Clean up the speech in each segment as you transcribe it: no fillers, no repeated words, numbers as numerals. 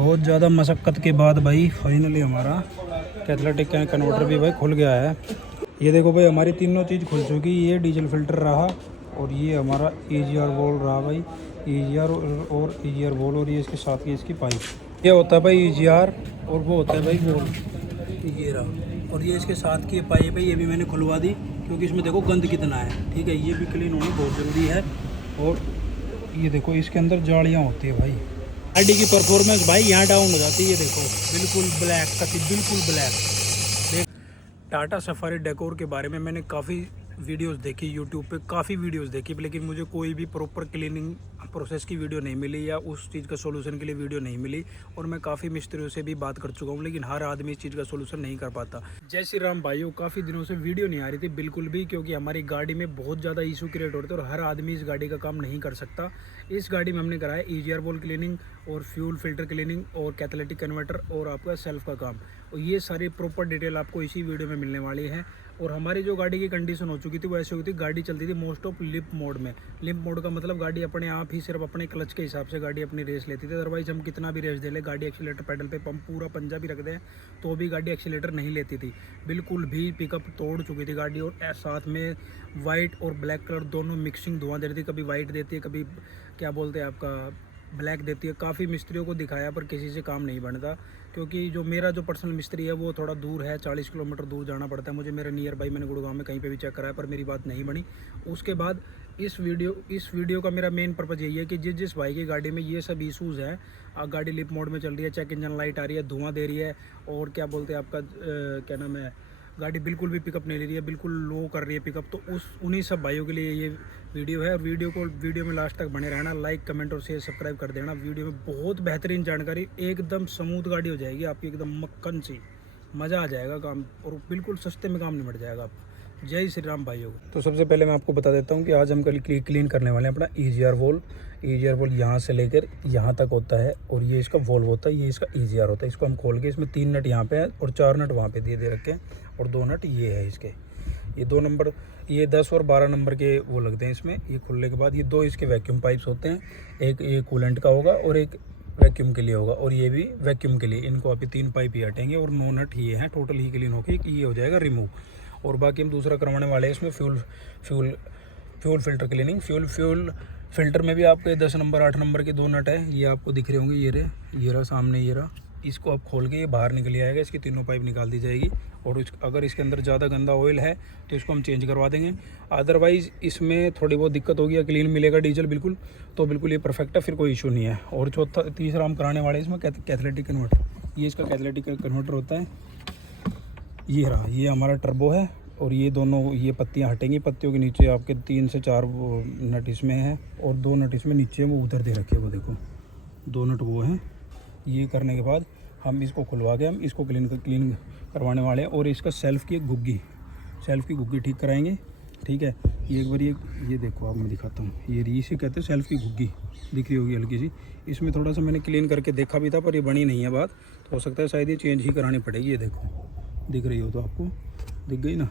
बहुत ज़्यादा मशक्क़त के बाद भाई फाइनली हमारा कैथलेटिक कन्वर्टर भी भाई खुल गया है। ये देखो भाई हमारी तीनों चीज़ खुल चुकी। ये डीजल फिल्टर रहा और ये हमारा EGR वॉल रहा भाई, EGR और EGR वॉल, और ये इसके साथ की इसकी पाइप। ये होता है भाई EGR और वो होता है भाई वॉल, ये रहा। और ये इसके साथ की पाइप है, ये भी मैंने खुलवा दी क्योंकि इसमें देखो गंद कितना है। ठीक है, ये भी क्लीन होना बहुत ज़रूरी है। और ये देखो इसके अंदर जालियाँ होती है भाई। गाड़ी की परफॉर्मेंस भाई यहाँ डाउन हो जाती है। ये देखो बिल्कुल ब्लैक कसी, बिल्कुल ब्लैक। टाटा सफारी डेकोर के बारे में मैंने काफ़ी वीडियोस देखी यूट्यूब पे, काफ़ी वीडियोस देखी, लेकिन मुझे कोई भी प्रॉपर क्लीनिंग प्रोसेस की वीडियो नहीं मिली या उस चीज़ का सोल्यूशन के लिए वीडियो नहीं मिली। और मैं काफ़ी मिस्त्रियों से भी बात कर चुका हूँ, लेकिन हर आदमी इस चीज़ का सोल्यूशन नहीं कर पाता। जय श्री राम भाइयों, काफ़ी दिनों से वीडियो नहीं आ रही थी बिल्कुल भी, क्योंकि हमारी गाड़ी में बहुत ज़्यादा इशू क्रिएट होते हैं और हर आदमी इस गाड़ी का काम नहीं कर सकता। इस गाड़ी में हमने कराया EGR वॉल क्लीनिंग और फ्यूल फिल्टर क्लीनिंग और कैथलेटिक कन्वर्टर और आपका सेल्फ का काम। और ये सारी प्रॉपर डिटेल आपको इसी वीडियो में मिलने वाली है। और हमारी जो गाड़ी की कंडीशन हो चुकी थी वो ऐसी हुई थी, गाड़ी चलती थी मोस्ट ऑफ लिप मोड में। लिप मोड का मतलब गाड़ी अपने आप ही सिर्फ अपने क्लच के हिसाब से गाड़ी अपनी रेस लेती थी। अदरवाइज हम कितना भी रेस दे ले, गाड़ी एक्सीलेटर पेडल पे पंप पूरा पंजा भी रख दें तो भी गाड़ी एक्सीलेटर नहीं लेती थी बिल्कुल भी। पिकअप तोड़ चुकी थी गाड़ी। और साथ में वाइट और ब्लैक कलर दोनों मिक्सिंग धुआं दे रही थी। कभी वाइट देती है, कभी क्या बोलते हैं आपका ब्लैक देती है। काफ़ी मिस्त्रियों को दिखाया पर किसी से काम नहीं बनता, क्योंकि जो मेरा जो पर्सनल मिस्त्री है वो थोड़ा दूर है, 40 किलोमीटर दूर जाना पड़ता है मुझे। मेरा नियर बाई मैंने गुड़गांव में कहीं पे भी चेक कराया पर मेरी बात नहीं बनी। उसके बाद इस वीडियो का मेरा मेन पर्पज़ यही है कि जिस भाई की गाड़ी में ये सब इशूज़ हैं, गाड़ी लिप मोड में चल रही है, चेक इंजन लाइट आ रही है, धुआं दे रही है, और क्या बोलते हैं आपका क्या नाम है, गाड़ी बिल्कुल भी पिकअप नहीं ले रही है, बिल्कुल लो कर रही है पिकअप, तो उन्हीं सब भाइयों के लिए ये वीडियो है। और वीडियो में लास्ट तक बने रहना, लाइक कमेंट और शेयर सब्सक्राइब कर देना। वीडियो में बहुत बेहतरीन जानकारी, एकदम स्मूथ गाड़ी हो जाएगी आपकी, एकदम मक्खन सी, मज़ा आ जाएगा काम, और बिल्कुल सस्ते में काम निपट जाएगा आप। जय श्री राम भाइयों। तो सबसे पहले मैं आपको बता देता हूँ कि आज हम कल क्लीन करने वाले हैं अपना EGR वॉल। EGR वॉल यहाँ से लेकर यहाँ तक होता है और ये इसका वॉल्व होता है, ये इसका EGR होता है। इसको हम खोल के, इसमें 3 नट यहाँ पे हैं और 4 नट वहाँ पे दे रखे हैं और 2 नट ये है इसके। ये 2 नंबर, ये 10 और 12 नंबर के वो लगते हैं इसमें। ये खुलने के बाद ये 2 इसके वैक्यूम पाइप्स होते हैं, एक ये कूलेंट का होगा और एक वैक्यूम के लिए होगा, और ये भी वैक्यूम के लिए। इनको अभी 3 पाइप ही हटेंगे और 9 नट ये हैं टोटल ही क्लीन होके, ये हो जाएगा रिमूव। और बाकी हम दूसरा करवाने वाले हैं इसमें fuel filter cleaning. Fuel filter में भी आपके 10 नंबर 8 नंबर के 2 नट है, ये आपको दिख रहे होंगे, ये रहा सामने, ये रहा। इसको आप खोल के ये बाहर निकल आएगा, इसकी तीनों पाइप निकाल दी जाएगी। और अगर इसके अंदर ज़्यादा गंदा ऑयल है तो इसको हम चेंज करवा देंगे। अदरवाइज़ इसमें थोड़ी बहुत दिक्कत होगी या क्लीन मिलेगा डीजल बिल्कुल, तो बिल्कुल ये परफेक्ट है, फिर कोई इशू नहीं है। और तीसरा हम कराने वाले हैं इसमें कैथलेटिक कन्वर्टर। ये इसका कैथलेटिक कन्वर्टर होता है, ये रहा, ये हमारा टर्बो है। और ये दोनों ये पत्तियां हटेंगी, पत्तियों के नीचे आपके 3 से 4 वो नट इसमें है और 2 नट इसमें नीचे वो उधर दे रखे, वो देखो 2 नट वो हैं। ये करने के बाद हम इसको खुलवा के हम इसको क्लीन करवाने वाले हैं। और इसका सेल्फ़ की गुग्गी ठीक कराएंगे। ठीक है, ये एक बार ये देखो आप, मैं दिखाता हूँ, ये इसे कहते हैं सेल्फ़ की गुग्गी, दिख रही होगी हल्की सी। इसमें थोड़ा सा मैंने क्लीन करके देखा भी था पर ये बनी नहीं है बात, तो हो सकता है शायद ये चेंज ही करानी पड़ेगी। ये देखो दिख रही हो तो आपको दिख गई ना,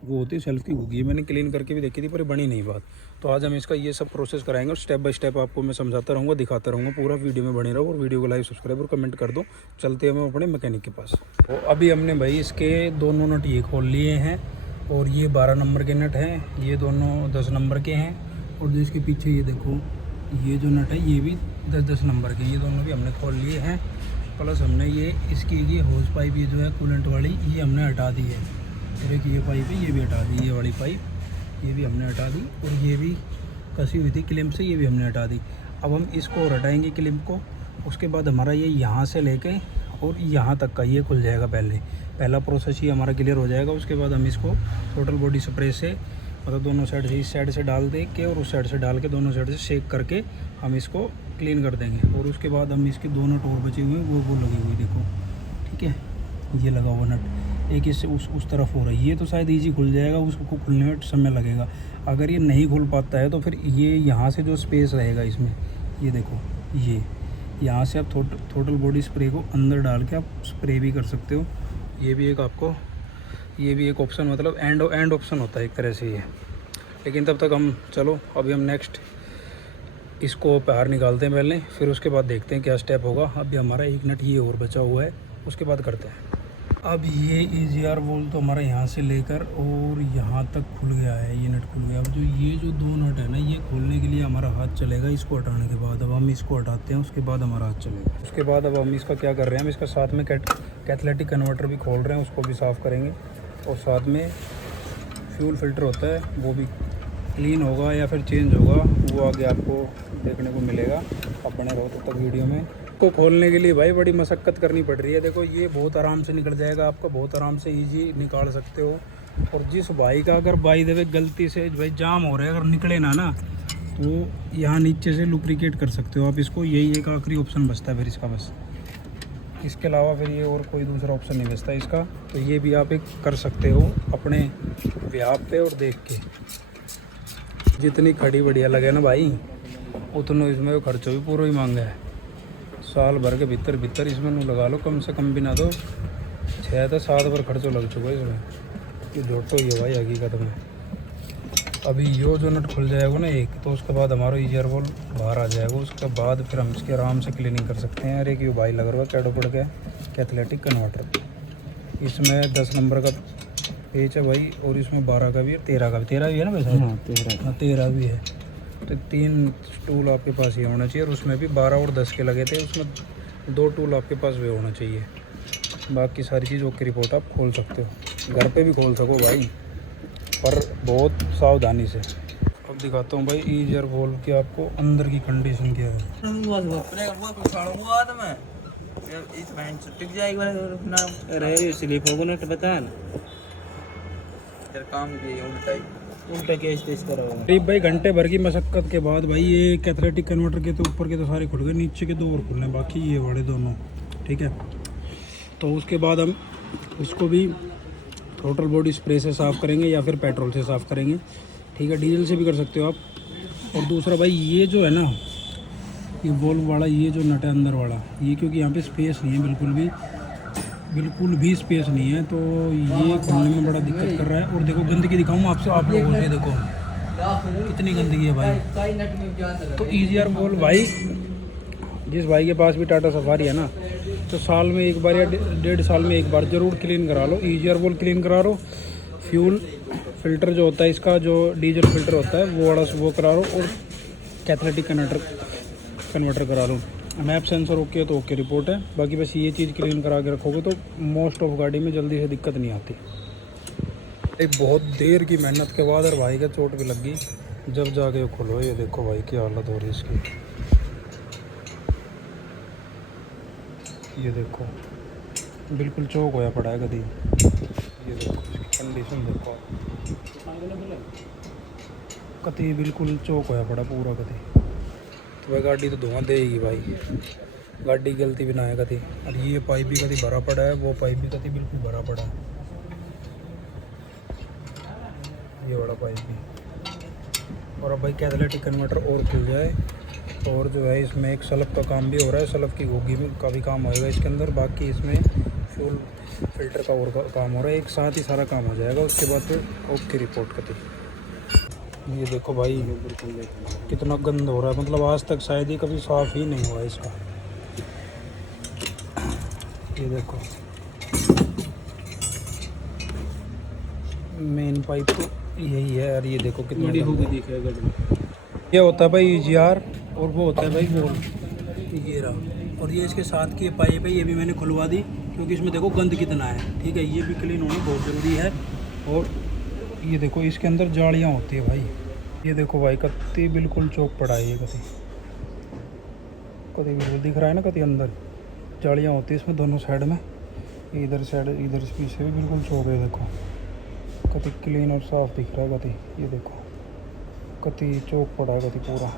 वो होती है सेल्फ की गुग्गी। मैंने क्लीन करके भी देखी थी पर बनी नहीं बात। तो आज हम इसका ये सब प्रोसेस कराएंगे और स्टेप बाय स्टेप आपको मैं समझाता रहूँगा, दिखाता रहूँगा। पूरा वीडियो में बने रहो और वीडियो को लाइक सब्सक्राइब और कमेंट कर दो। चलते हैं हम अपने मैकेनिक के पास। तो अभी हमने भाई इसके दोनों नट ये खोल लिए हैं और ये 12 नंबर के नट हैं, ये दोनों 10 नंबर के हैं। और जो इसके पीछे ये देखो, ये जो नट है ये भी 10-10 नंबर के, ये दोनों भी हमने खोल लिए हैं। प्लस हमने ये होज पाइप ये जो है कूलेंट वाली, ये हमने हटा दी है। फिर एक ये पाइप है, ये भी हटा दी, ये वाली पाइप ये भी हमने हटा दी। और ये भी कसी हुई थी क्लिप से, ये भी हमने हटा दी। अब हम इसको हटाएंगे क्लिप को। उसके बाद हमारा ये यहाँ से लेके और यहाँ तक का ये खुल जाएगा। पहला प्रोसेस ही हमारा क्लियर हो जाएगा। उसके बाद हम इसको टोटल बॉडी स्प्रे से, मतलब दोनों साइड से, इस साइड से डाल दे के और उस साइड से डाल के, दोनों साइड से शेक करके हम इसको क्लीन कर देंगे। और उसके बाद हम इसके 2 नट और बचे हुए वो लगी हुई देखो, ठीक है, ये लगा हुआ नट एक इससे उस तरफ हो रहा है। ये तो शायद इजी खुल जाएगा, उसको खुलने में समय लगेगा। अगर ये नहीं खुल पाता है तो फिर ये यहाँ से जो स्पेस रहेगा इसमें, ये देखो, ये यहाँ से आप टोटल बॉडी स्प्रे को अंदर डाल के आप स्प्रे भी कर सकते हो। ये भी एक ऑप्शन, मतलब एंड ऑप्शन होता है एक तरह से ये। लेकिन तब तक हम चलो अभी हम नेक्स्ट इसको बाहर निकालते हैं पहले, फिर उसके बाद देखते हैं क्या स्टेप होगा। अभी हमारा एक नट ये और बचा हुआ है, उसके बाद करते हैं। अब ये EGR वोल्व तो हमारा यहाँ से लेकर और यहाँ तक खुल गया है, ये नट खुल गया। अब जो ये जो 2 नट है ना, ये खोलने के लिए हमारा हाथ चलेगा। इसको हटाने के बाद अब हम इसको हटाते हैं, उसके बाद हमारा हाथ चलेगा। उसके बाद अब हम इसका क्या कर रहे हैं, हम इसका साथ में कैथलेटिक कन्वर्टर भी खोल रहे हैं, उसको भी साफ़ करेंगे। और साथ में फ्यूल फिल्टर होता है, वो भी क्लीन होगा या फिर चेंज होगा, वो आगे आपको देखने को मिलेगा। आप बने रहो तब तक वीडियो में। को खोलने के लिए भाई बड़ी मशक्क़त करनी पड़ रही है। देखो ये बहुत आराम से निकल जाएगा आपका, बहुत आराम से इजी निकाल सकते हो। और जिस भाई का अगर बाई द वे गलती से भाई जाम हो रहा है, अगर निकले ना तो यहाँ नीचे से लुब्रिकेट कर सकते हो आप इसको। यही एक आखिरी ऑप्शन बचता है फिर इसका, बस इसके अलावा फिर ये और कोई दूसरा ऑप्शन नहीं बचता इसका। तो ये भी आप एक कर सकते हो अपने व्याप पे और देख के। जितनी खड़ी बढ़िया लगे ना भाई, उतना इसमें खर्चो भी पूरा ही मांगा है। साल भर के भीतर इसमें नू लगा लो, कम से कम भी ना दो 6 से 7 बार खर्चो लग चुका है इसमें। ये जोटो ही है भाई हकीकत में। अभी यो जो नट खुल जाएगा ना एक, तो उसके बाद हमारा EGR वोल्व बाहर आ जाएगा। उसके बाद फिर हम इसकी आराम से क्लीनिंग कर सकते हैं। और एक ये भाई लग रहा है कैडो पड़ गया कैथलेटिक कन्वर्टर, इसमें 10 नंबर का पेच है भाई, और इसमें 12 का भी है, 13 का भी, 13 भी है ना वैसे? हाँ 13 भी है। तो 3 टूल आपके पास ये होना चाहिए। और उसमें भी 12 और 10 के लगे थे, उसमें 2 टूल आपके पास भी होना चाहिए। बाकी सारी चीज़ों की रिपोर्ट आप खोल सकते हो, घर पे भी खोल सको भाई, पर बहुत सावधानी से। अब दिखाता हूँ भाई EGR वोल्व की आपको अंदर की कंडीशन क्या है। भाई घंटे भर की मशक्क़त के बाद भाई ये कैथलेटिक कन्वर्टर के तो ऊपर के तो सारे खुल गए, नीचे के 2 और खुलने बाकी, ये वाले दोनों। ठीक है, तो उसके बाद हम इसको भी टोटल बॉडी स्प्रे से साफ़ करेंगे या फिर पेट्रोल से साफ़ करेंगे। ठीक है, डीजल से भी कर सकते हो आप। और दूसरा भाई ये जो है ना, ये वोल्व वाला ये जो नट है अंदर वाला, ये क्योंकि यहाँ पे स्पेस नहीं है, बिल्कुल भी स्पेस नहीं है, तो ये खोलने में बड़ा दिक्कत कर रहा है। और देखो गंदगी दिखाऊँ आपसे, आप लोगों से देखो कितनी गंदगी है भाई। तो EGR वोल्व भाई, जिस भाई के पास भी टाटा सफारी है ना, तो साल में एक बार या 1.5 साल में एक बार ज़रूर क्लीन करा लो। EGR वोल्व क्लीन करा लो, फ्यूल फिल्टर जो होता है इसका, जो डीजल फिल्टर होता है वो वाला वो करा लो, और कैथलेटिक कन्वर्टर करा लो। मैप सेंसर ओके तो ओके रिपोर्ट है। बाकी बस ये चीज़ क्लीन करा के रखोगे तो मोस्ट ऑफ गाड़ी में जल्दी से दिक्कत नहीं आती। एक बहुत देर की मेहनत के बाद और भाई का चोट भी लग गई, जब जाके वो खोलो। ये देखो भाई क्या हालत हो रही है इसकी, ये देखो बिल्कुल चौक होया पड़ा है कभी। ये देखो इसकी कंडीशन देखो, कति बिल्कुल चौक होया पड़ा पूरा कति। तो भाई गाड़ी तो धुआं देगी भाई, गाड़ी की गलती भी ना है कति। और ये पाइप भी कति भरा पड़ा है, वो पाइप भी कति बिल्कुल भरा पड़ा है, ये वाला पाइप भी। और अब भाई कैथलेटिक कन्वर्टर और खुल जाए, और जो है इसमें एक सल्फ का काम भी हो रहा है, सल्फ की घोगी में का भी काम होएगा इसके अंदर। बाकी इसमें फ्यूल फिल्टर का और काम हो रहा है, एक साथ ही सारा काम हो जाएगा। उसके बाद फिर ओके रिपोर्ट करते। ये देखो भाई कितना गंद हो रहा है, मतलब आज तक शायद ही कभी साफ़ ही नहीं हुआ इसका। ये देखो मेन पाइप तो यही है, और ये देखो कितनी होगी दिखेगा। ये होता है भाई EGR, और वो होता है भाई वोल्व, ये रहा। और ये इसके साथ की पाइप है, ये भी मैंने खुलवा दी क्योंकि इसमें देखो गंद कितना है। ठीक है, ये भी क्लीन होना बहुत ज़रूरी है। और ये देखो इसके अंदर जालियाँ होती है भाई, ये देखो भाई कत्ती बिल्कुल चौक पड़ा है, ये कति बिल्कुल दिख रहा है ना, कति अंदर जालियाँ होती है इसमें दोनों साइड में, इधर साइड इधर पीछे भी बिल्कुल चौक है। देखो कति क्लीन और साफ़ दिख रहा है कति, ये देखो कति चौक पड़ा है कति पूरा।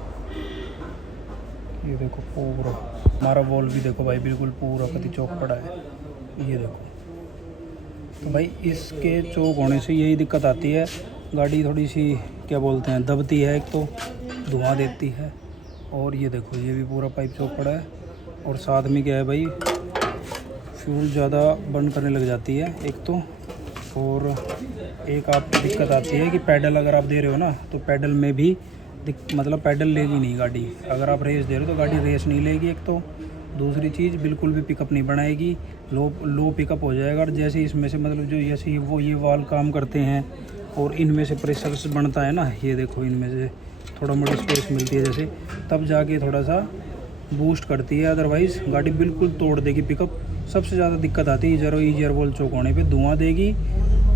ये देखो पूरा हमारा वॉल भी देखो भाई बिल्कुल पूरा कति चौक पड़ा है, ये देखो। तो भाई इसके चौक होने से यही दिक्कत आती है, गाड़ी थोड़ी सी क्या बोलते हैं दबती है, एक तो धुआं देती है। और ये देखो ये भी पूरा पाइप चौक पड़ा है। और साथ में क्या है भाई, फ्यूल ज़्यादा बर्न करने लग जाती है एक तो, और एक आपको दिक्कत आती है कि पैडल अगर आप दे रहे हो ना, तो पैडल में भी मतलब पैडल लेगी नहीं गाड़ी। अगर आप रेस दे रहे हो तो गाड़ी रेस नहीं लेगी एक तो, दूसरी चीज़ बिल्कुल भी पिकअप नहीं बनाएगी, लो पिकअप हो जाएगा। और जैसे इसमें से मतलब जो जैसे वो ये वाल काम करते हैं और इनमें से प्रेशर बनता है ना, ये देखो इनमें से थोड़ा मोड़ी स्पेस मिलती है जैसे, तब जाके थोड़ा सा बूस्ट करती है, अदरवाइज़ गाड़ी बिल्कुल तोड़ देगी पिकअप। सबसे ज़्यादा दिक्कत आती है ईजीआर वॉल चौक होने पे, धुआं देगी,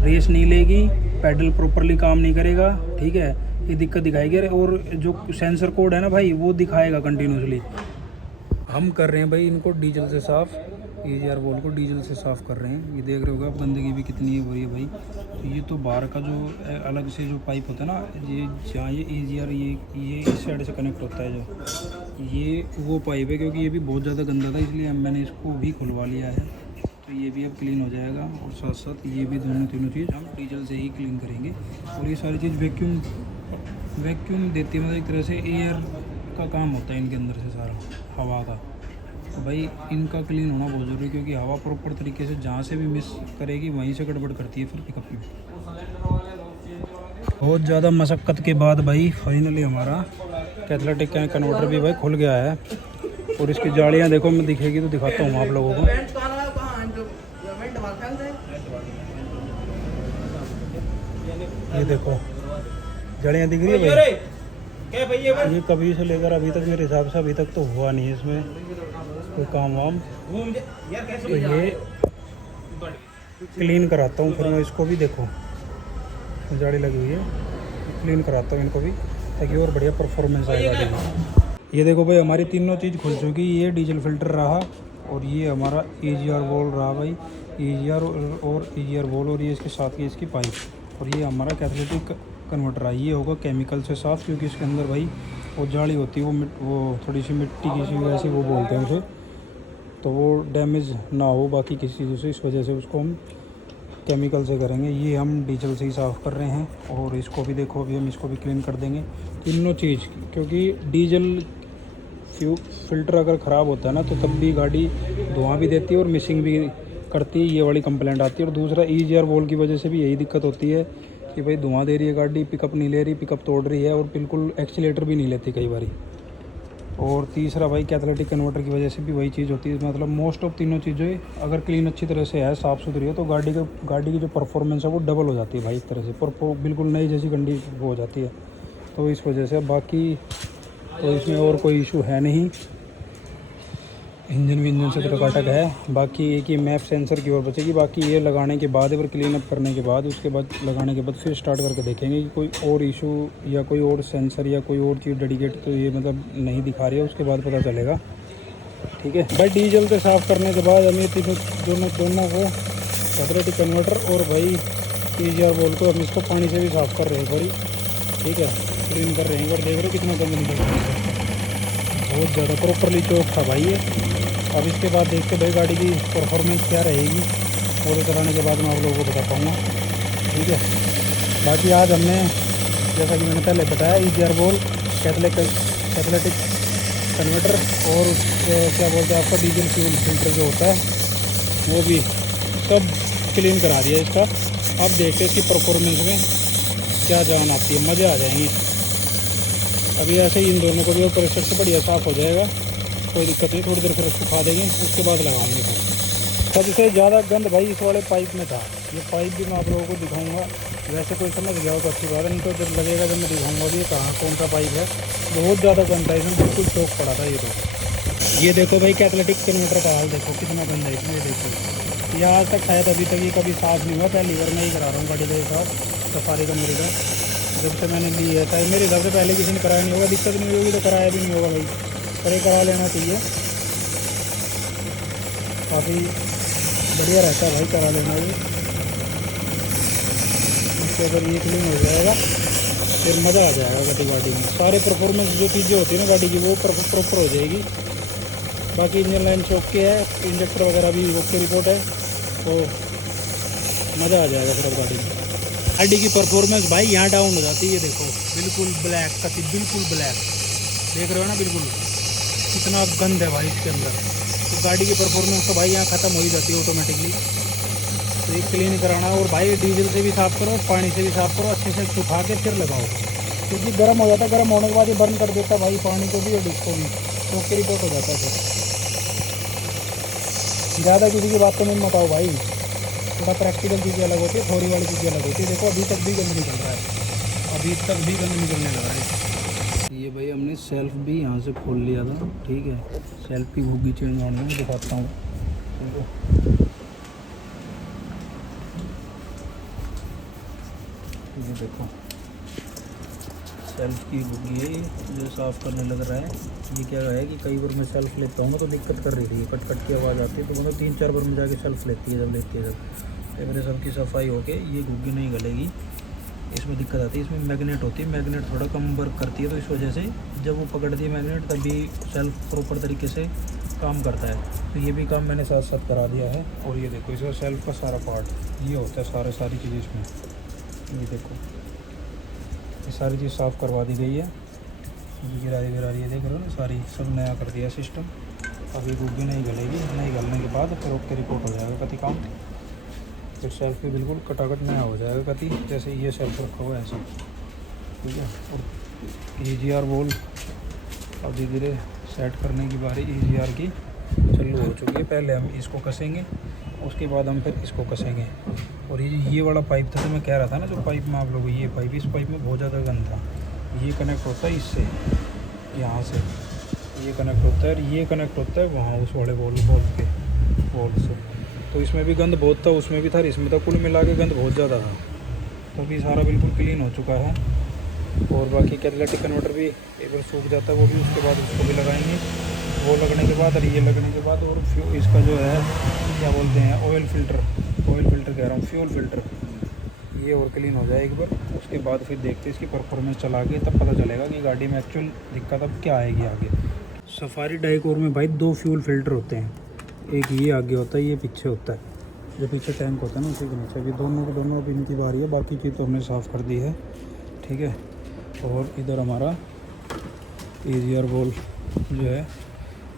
रेस नहीं लेगी, पैडल प्रॉपरली काम नहीं करेगा, ठीक है, ये दिक्कत दिखाएगी। और जो सेंसर कोड है ना भाई, वो दिखाएगा कंटिन्यूसली। हम कर रहे हैं भाई इनको डीजल से साफ़, ईजीआर वॉल को डीजल से साफ़ कर रहे हैं। ये देख रहे होगा आप, गंदगी भी कितनी हो रही है भाई। तो ये तो बाहर का जो अलग से जो पाइप होता है ना, ये जहाँ ये ईजीआर ये इस साइड से कनेक्ट होता है जो, ये वो पाइप है, क्योंकि ये भी बहुत ज़्यादा गंदा था, इसलिए मैंने इसको भी खुलवा लिया है। तो ये भी अब क्लीन हो जाएगा, और साथ साथ ये भी तीनों चीज़ हम डीजल से ही क्लीन करेंगे। और ये सारी चीज़ वैक्यूम देती है, मतलब एक तरह से एयर का काम होता है इनके अंदर से सारा, हवा का। तो भाई इनका क्लीन होना बहुत ज़रूरी है, क्योंकि हवा प्रॉपर तरीके से जहाँ से भी मिस करेगी वहीं से गड़बड़ करती है फिर पिकअप में। बहुत ज़्यादा मशक्क़त के बाद भाई फाइनली हमारा कैथलेटिक का कन्वर्टर भी भाई खुल गया है। और इसकी जालियाँ देखो, मैं दिखेगी तो दिखाता हूँ आप लोगों को। ये देखो जालियाँ दिख रही है भाई, ये कभी से लेकर अभी तक मेरे हिसाब से अभी तक तो हुआ नहीं है इसमें कोई काम वाम। तो ये क्लीन कराता हूँ फिर मैं इसको भी, देखो जाली लगी हुई है, क्लीन कराता हूँ इनको भी, ताकि और बढ़िया परफॉर्मेंस आएगा। ये देखो भाई हमारी तीनों चीज़ खुल चुकी, ये डीजल फिल्टर रहा, और ये हमारा ईजीआर वॉल रहा भाई, ईजीआर और ईजीआर वॉल, और ये इसके साथ की इसकी पाइप, और ये हमारा कैथलेटिक कन्वर्टर है। ये होगा केमिकल से साफ़, क्योंकि इसके अंदर भाई वो जाली होती है, वो थोड़ी सी मिट्टी की सी वैसे वो बोलते हैं उसे, तो वो डैमेज ना हो बाकी किसी चीज़ों से, इस वजह से उसको हम केमिकल से करेंगे। ये हम डीजल से ही साफ़ कर रहे हैं, और इसको भी देखो अभी हम इसको भी क्लीन कर देंगे तीनों चीज़, क्योंकि डीजल फिल्टर अगर ख़राब होता है ना, तो तब भी गाड़ी धुआं भी देती है और मिसिंग भी करती है, ये वाली कंप्लेंट आती है। और दूसरा ईजीआर वॉल की वजह से भी यही दिक्कत होती है कि भाई धुआं दे रही है गाड़ी, पिकअप नहीं ले रही, पिकअप तोड़ रही है, और बिल्कुल एक्सीलेटर भी नहीं लेती कई बारी। और तीसरा भाई कैथलेटिक कन्वर्टर की वजह से भी वही चीज़ होती है। मतलब मोस्ट ऑफ तीनों चीज़ें अगर क्लीन अच्छी तरह से है, साफ़ सुथरी है, तो गाड़ी की जो परफॉर्मेंस है वो डबल हो जाती है भाई, इस तरह से बिल्कुल नई जैसी गंडी वो हो जाती है। तो इस वजह से बाकी तो इसमें और कोई इशू है नहीं, इंजन से तो काटक है। बाकी एक ही मैप सेंसर की ओर बचेगी, बाकी ये लगाने के बाद फिर क्लीन अप करने के बाद, उसके बाद लगाने के बाद फिर स्टार्ट करके देखेंगे कि कोई और इशू या कोई और सेंसर या कोई और चीज़ डेडिकेट तो ये मतलब नहीं दिखा रही है, उसके बाद पता चलेगा। ठीक है भाई, डीजल से साफ़ करने के बाद हमें दोनों को कैथलेटिक कन्वर्टर और भाई ईजीआर वॉल को हम इसको पानी से भी साफ़ कर रहे हैं सॉरी, ठीक है, क्लीन कर रहे हैं। और देख रहे हो कितना गंद निकल रहा है, बहुत ज़्यादा प्रॉपरली चौक था भाई ये। अब इसके बाद देखते भाई गाड़ी की परफॉर्मेंस क्या रहेगी, ऑर्डर कराने के बाद मैं आप लोगों को बता पाऊँगा, ठीक है। बाकी आज हमने जैसा कि मैंने पहले बताया, ईजीआर वॉल, कैथलेटिक कन्वर्टर और क्या बोलते हैं आपका डीजल फ्यूल फिल्टर जो होता है वो भी सब क्लीन करा दिया इसका। अब देखते हैं इसकी परफॉर्मेंस में क्या जान आती है, मज़े आ जाएंगे। अभी ऐसे ही इन दोनों को भी प्रेशर से बढ़िया साफ़ हो जाएगा, कोई दिक्कत नहीं, थोड़ी देर फिर सुखा देंगे, उसके बाद लगाएंगे। सबसे ज़्यादा गंद भाई इस वाले पाइप में था, ये पाइप भी मैं आप लोगों को दिखाऊंगा। वैसे कोई समझ गया हो तो अच्छी बात है, नहीं तो जब लगेगा जब मैं दिखाऊंगा भी कहाँ कौन सा पाइप है। बहुत ज़्यादा गंद था इसमें, बिल्कुल चौक पड़ा था ये तो। ये देखो भाई कैथलेटिक कन्वर्टर का हाल देखो कितना गंदा है इसमें, देखो ये आज तक शायद अभी तक ये कभी साफ़ नहीं हुआ, पहली बार मैं ही करा रहा हूँ गाड़ी के साथ सफारी कंपनी का। जब से मैंने ली है, चाहे मेरे हिसाब से पहले किसी ने कराया नहीं होगा, दिक्कत नहीं होगी तो कराया भी नहीं होगा भाई, पर ये करा लेना चाहिए, काफ़ी बढ़िया रहता है भाई करा लेना ये। इससे अगर ये क्लीन हो जाएगा फिर मज़ा आ जाएगा गाड़ी में, सारे परफॉर्मेंस जो चीज़ें होती है ना गाड़ी की वो प्रॉपर हो जाएगी। बाकी इंजन लाइन चौक के है, इंजेक्टर वगैरह भी ओके रिपोर्ट है, तो मज़ा आ जाएगा फिर गाड़ी में। गाड़ी की परफॉर्मेंस भाई यहाँ डाउन हो जाती है, ये देखो बिल्कुल ब्लैक कति, बिल्कुल ब्लैक देख रहे हो ना, बिल्कुल कितना गंद है भाई इसके अंदर। तो गाड़ी की परफॉर्मेंस तो भाई यहाँ ख़त्म हो ही जाती है ऑटोमेटिकली। तो ये क्लीन कराना, और भाई डीजल से भी साफ़ करो, पानी से भी साफ़ करो, अच्छे से सुखा के फिर लगाओ, क्योंकि गर्म हो जाता है, गर्म होने के बाद ये बर्न कर देता है भाई पानी को भी और डिस्को भी, तो उसके रिपोर्ट हो जाता है। फिर ज़्यादा किसी की बात तो नहीं बताओ भाई, थोड़ा प्रैक्टिकल चीज़ें अलग होती है, थोड़ी वाली चीज़ें अलग होती है। देखो अभी तक भी गंद निकल रहा है, अभी तक भी गंद निकलने लगा है। ये भाई हमने सेल्फ भी यहाँ से खोल लिया था, ठीक है। सेल्फ की भूगी चेंज होने में दिखाता हूँ, ठीक है। ये देखो सेल्फ की भूगी है, जो साफ़ करने लग रहा है। ये क्या है कि कई बार मैं सेल्फ लेता हूँ तो दिक्कत कर रही थी, कट कट की आवाज़ आती है, तो मतलब 3-4 बार में जाके सेल्फ लेती है, जब लेती है जब मेरे सबकी सफाई होके ये भूगी नहीं गलेगी। इसमें दिक्कत आती है, इसमें मैग्नेट होती है, मैग्नेट थोड़ा कम वर्क करती है, तो इस वजह से जब वो पकड़ती है मैग्नेट तभी सेल्फ प्रॉपर तरीके से काम करता है। तो ये भी काम मैंने साथ साथ करा दिया है। और ये देखो इसका सेल्फ का सारा पार्ट ये होता है, सारी चीज़ें इसमें, ये देखो ये सारी चीज़ साफ़ करवा दी गई है। गिरारी ये देख रहे हो ना, सारी सब नया कर दिया सिस्टम। अभी गुग्गी नहीं गलेगी, नहीं गलने के बाद फिर ओके रिपोर्ट हो जाएगा कति काम। फिर सेल्फ भी बिल्कुल कटाकट नया हो जाएगा कति, जैसे ये सेल्फ रखा हुआ है ऐसा, ठीक है। और EGR बोल अब धीरे धीरे सेट करने की बारी EGR की चालू हो चुकी है। पहले हम इसको कसेंगे, उसके बाद हम फिर इसको कसेंगे। और ये वाला पाइप था, तो मैं कह रहा था ना, जो पाइप में आप लोगों, ये पाइप, इस पाइप में बहुत ज़्यादा गंद था। ये कनेक्ट होता है इससे, यहाँ से ये कनेक्ट होता है, और ये कनेक्ट होता है वहाँ उस वाले वॉल के वॉल से। तो इसमें भी गंद बहुत था, उसमें भी था, इसमें था, कुल मिला के गंद बहुत ज़्यादा था। तो अभी सारा बिल्कुल क्लीन हो चुका है। और बाकी कैटालिटिक कन्वर्टर भी एक बार सूख जाता है, वो भी उसके बाद उसको भी लगाएंगे। वो लगने के बाद और ये लगने के बाद, और इसका जो है क्या बोलते हैं, ऑयल फ़िल्टर कह रहा हूँ, फ्यूल फ़िल्टर, ये और क्लीन हो जाए एक बार। उसके बाद फिर देखते हैं इसकी परफॉर्मेंस चला के, तब पता चलेगा कि गाड़ी में एक्चुअल दिक्कत अब क्या आएगी आगे। सफारी डाइकोर में भाई 2 फ्यूल फ़िल्टर होते हैं, एक ये आगे होता है, ये पीछे होता है, जो पीछे टैंक होता है ना उसी के नीचे। ये दोनों अब इनकी बारी है, बाकी चीज़ तो हमने साफ़ कर दी है, ठीक है। और इधर हमारा EGR बोल जो है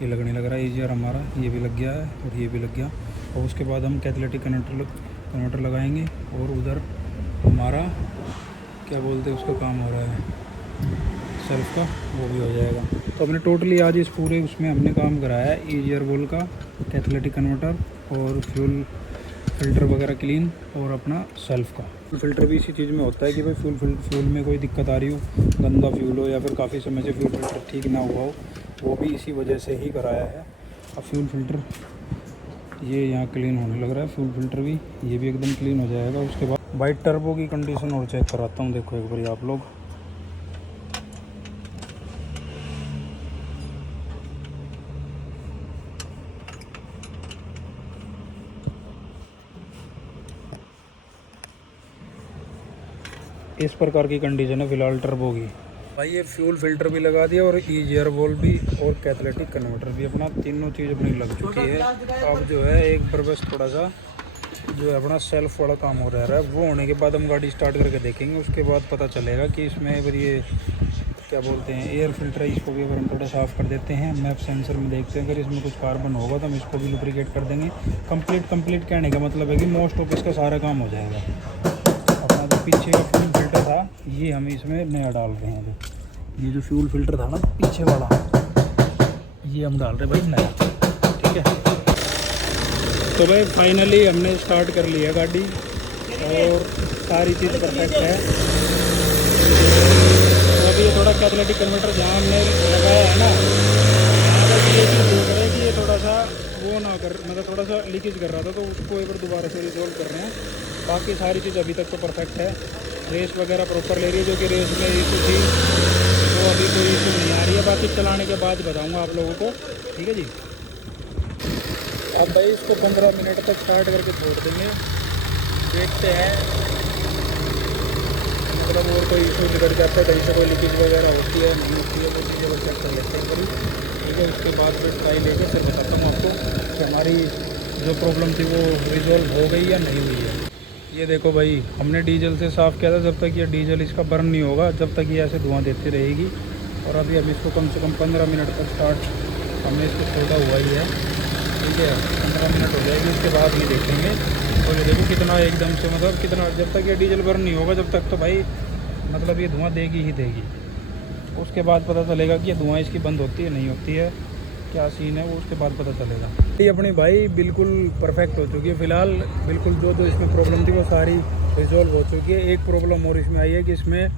ये लगने लग रहा है, EGR हमारा ये भी लग गया है और ये भी लग गया। और उसके बाद हम कैटालिटिक कन्वर्टर लगाएंगे, और उधर हमारा क्या बोलते हैं उसका काम हो रहा है सेल्फ का, वो भी हो जाएगा। तो हमने टोटली आज इस पूरे उसमें हमने काम कराया है, EGR बोल का, कैटालिटिक कन्वर्टर और फ्यूल फ़िल्टर वगैरह क्लीन, और अपना सेल्फ का फ़िल्टर भी इसी चीज़ में होता है कि भाई फ्यूल में कोई दिक्कत आ रही हो, गंदा फ्यूल हो, या फिर काफ़ी समय से फ्यूल फ़िल्टर ठीक ना हुआ हो, वो भी इसी वजह से ही कराया है। अब फ्यूल फ़िल्टर ये यहाँ क्लीन होने लग रहा है, फ्यूल फ़िल्टर भी, ये भी एकदम क्लीन हो जाएगा। उसके बाद बाइक टर्बो की कंडीशन और चेक कराता हूँ, देखो एक बार आप लोग। इस प्रकार की कंडीशन है फिलहाल टर्बो की भाई। ये फ्यूल फ़िल्टर भी लगा दिया, और EGR बोल भी, और कैटालिटिक कन्वर्टर भी, अपना तीनों चीज़ अपनी लग चुकी है। अब जो है एक बार बस थोड़ा सा जो है अपना सेल्फ वाला काम हो रहा है, वो होने के बाद हम गाड़ी स्टार्ट करके देखेंगे। उसके बाद पता चलेगा कि इसमें अगर ये क्या बोलते हैं एयर फिल्टर है, इसको भी अगर हम थोड़ा साफ़ कर देते हैं, मैप सेंसर में देखते हैं, अगर इसमें कुछ कार्बन होगा तो हम इसको भी लुब्रिकेट कर देंगे। कंप्लीट कहने का मतलब है कि मोस्ट ऑफ इसका सारा काम हो जाएगा। अपना जो पीछे का फ्यूल फ़िल्टर था ये हम इसमें नया डाल रहे हैं। ये जो फ्यूल फ़िल्टर था ना पीछे वाला, ये हम डाल रहे हैं भाई नया, ठीक है। तो भाई फाइनली हमने स्टार्ट कर लिया गाड़ी, और सारी चीज़ परफेक्ट है। तो अभी ये थोड़ा कैटालिटिक कन्वर्टर जहाँ हमने लगाया है ना, ये चीज़ देख रहे हैं कि ये थोड़ा सा वो ना कर, मतलब थोड़ा सा लीकेज कर रहा था, तो उसको एक बार दोबारा से रिजोल्व कर रहे हैं। बाकी सारी चीज़ अभी तक तो परफेक्ट है। रेस वगैरह प्रॉपर ले रही है, जो कि रेस में इशू थी, तो अभी कोई इशू नहीं आ रही है। बाकी चलाने के बाद बताऊंगा आप लोगों को, ठीक है जी। अब भाई इसको 15 मिनट तक स्टार्ट करके छोड़ देंगे, देखते हैं मतलब और कोई इशू निकल जाता है, कहीं से कोई लीकेज वगैरह होती है नहीं होती है, वो चीज़ें वो चेक कर लेते हैं कभी, ठीक है। उसके बाद फिर ट्राई लेके फिर बताता हूँ आपको कि हमारी जो प्रॉब्लम थी वो रिजॉल्व हो गई या नहीं हुई है। ये देखो भाई, हमने डीजल से साफ़ किया था, जब तक ये डीजल इसका बर्न नहीं होगा, जब तक ये ऐसे धुआं देती रहेगी। और अभी हम इसको कम से कम 15 मिनट तक स्टार्ट हमने इसको छोड़ा हुआ ही है, ठीक है। 15 मिनट हो जाएगी, उसके बाद ये देखेंगे। और ये देखो कितना एकदम से, मतलब कितना, जब तक ये डीजल बर्न नहीं होगा जब तक तो भाई मतलब ये धुआं देगी ही देगी। उसके बाद पता चलेगा कि ये धुआं इसकी बंद होती है नहीं होती है, क्या सीन है वो उसके बाद पता चलेगा। ये अपनी भाई बिल्कुल परफेक्ट हो चुकी है फ़िलहाल, बिल्कुल जो जो इसमें प्रॉब्लम थी वो सारी रिजॉल्व हो चुकी है। एक प्रॉब्लम और इसमें आई है कि इसमें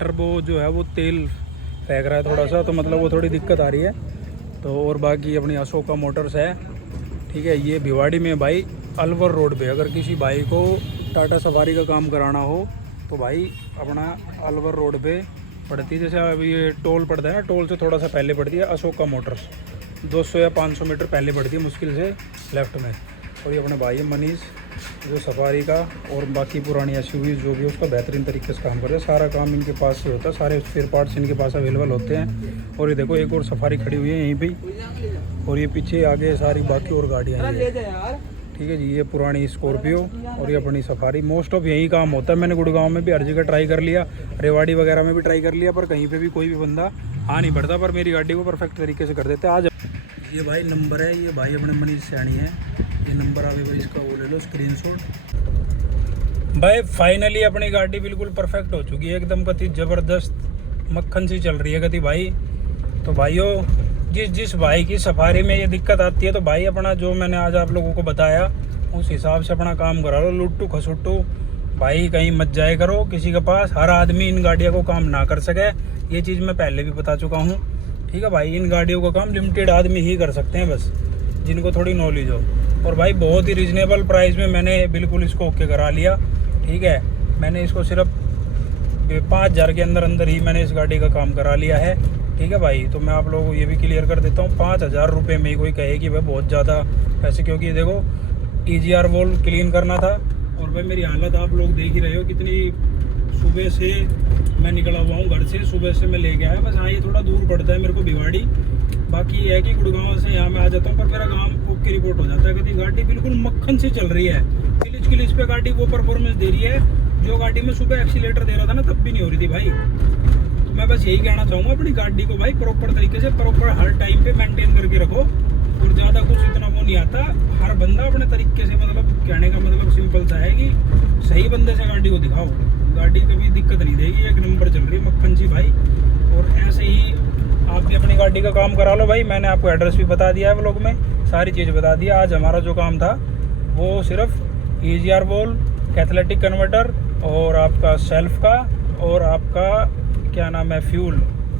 टर्बो जो है वो तेल फेंक रहा है थोड़ा सा, तो मतलब वो थोड़ी दिक्कत आ रही है। तो और बाकी अपनी अशोका मोटर्स है, ठीक है। ये भिवाड़ी में भाई अलवर रोड पे अगर किसी भाई को टाटा सफारी का काम कराना हो तो भाई अपना अलवर रोड पे पड़ती है, जैसे अभी ये टोल पड़ता है ना, टोल से थोड़ा सा पहले पड़ती है अशोका मोटर्स, 200 या 500 मीटर पहले पड़ती है मुश्किल से लेफ़्ट में। और ये अपने भाई है मनीष जो सफारी का और बाकी पुरानी एसयूवीज़ जो भी है उसका बेहतरीन तरीके से काम करते हैं। सारा काम इनके पास से होता है, सारे स्पेयर पार्ट्स इनके पास अवेलेबल होते हैं। और ये देखो एक और सफारी खड़ी हुई है यहीं पे, और ये पीछे आगे सारी बाकी और गाड़ियाँ हैं, ठीक है जी। ये पुरानी स्कॉर्पियो और ये अपनी सफारी। मोस्ट ऑफ यही काम होता है। मैंने गुड़गांव में भी हर जगह ट्राई कर लिया, रेवाड़ी वगैरह में भी ट्राई कर लिया, पर कहीं पे भी कोई भी बंदा आ नहीं पड़ता, पर मेरी गाड़ी को परफेक्ट तरीके से कर देते हैं। आज ये भाई नंबर है, ये भाई अपने मनीष सैनी है, ये नंबर अभी भाई इसका वो ले लो स्क्रीनशॉट। भाई फाइनली अपनी गाड़ी बिल्कुल परफेक्ट हो चुकी है, एकदम कति ज़बरदस्त मक्खन सी चल रही है कति भाई। तो भाइयों जिस भाई की सफारी में ये दिक्कत आती है तो भाई अपना जो मैंने आज आप लोगों को बताया उस हिसाब से अपना काम करा लो। लुट्टू खसुट्टू भाई कहीं मत जाए करो किसी के पास, हर आदमी इन गाड़ियों को काम ना कर सके, ये चीज़ मैं पहले भी बता चुका हूँ, ठीक है भाई। इन गाड़ियों का काम लिमिटेड आदमी ही कर सकते हैं बस, जिनको थोड़ी नॉलेज हो। और भाई बहुत ही रिजनेबल प्राइस में मैंने बिल्कुल इसको ओके करा लिया, ठीक है। मैंने इसको सिर्फ 5,000 के अंदर अंदर ही मैंने इस गाड़ी का काम करा लिया है, ठीक है भाई। तो मैं आप लोगों को ये भी क्लियर कर देता हूँ, 5,000 रुपये में ही कोई कहे कि भाई बहुत ज़्यादा पैसे, क्योंकि देखो EGR वोल क्लीन करना था और भाई मेरी हालत आप लोग देख ही रहे हो कितनी। सुबह से मैं निकला हुआ हूँ घर से, सुबह से मैं लेके आया, बस हाँ ये थोड़ा दूर पड़ता है मेरे को भिवाड़ी। बाकी ये है कि गुड़गांव से यहाँ मैं आ जाता हूँ, पर मेरा काम ओके रिपोर्ट हो जाता है। कहती गाड़ी बिल्कुल मक्खन से चल रही है, किलिच पे गाड़ी वो परफॉर्मेंस दे रही है जो गाड़ी में सुबह एक्सीलेटर दे रहा था ना तब भी नहीं हो रही थी भाई। तो मैं बस यही कहना चाहूँगा अपनी गाड़ी को भाई प्रॉपर तरीके से प्रॉपर हर टाइम पे मेंटेन करके रखो, और ज़्यादा कुछ इतना वो नहीं आता। हर बंदा अपने तरीके से, मतलब कहने का मतलब सिंपल सा है कि सही बंदे से गाड़ी को दिखाओ, गाड़ी कभी दिक्कत नहीं देगी, एक नंबर चल रही है मक्खन सी भाई। और ऐसे ही आप भी अपनी गाड़ी का काम करा लो भाई। मैंने आपको एड्रेस भी बता दिया है व्लॉग में, सारी चीज़ बता दिया। आज हमारा जो काम था वो सिर्फ EGR वोल, कैथलेटिक कन्वर्टर और आपका सेल्फ का, और आपका क्या नाम है फ्यूल,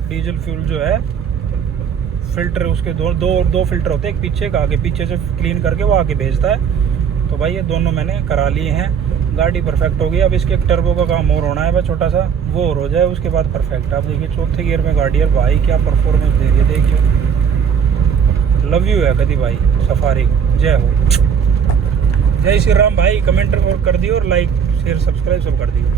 डीजल फ्यूल जो है फिल्टर, उसके दो फिल्टर होते हैं, एक पीछे का आगे, पीछे से क्लीन करके वो आगे भेजता है। तो भाई ये दोनों मैंने करा लिए हैं, गाड़ी परफेक्ट हो गई। अब इसके एक टर्बो का काम और होना है बस छोटा सा, वो और हो जाए उसके बाद परफेक्ट। आप देखिए 4थे गियर में गाड़ी है भाई, क्या परफॉर्मेंस दे रही है देखिए। लव यू है कदी भाई सफारी, जय हो, जय श्री राम भाई। कमेंट और कर दियो और लाइक शेयर सब्सक्राइब सब कर दियो।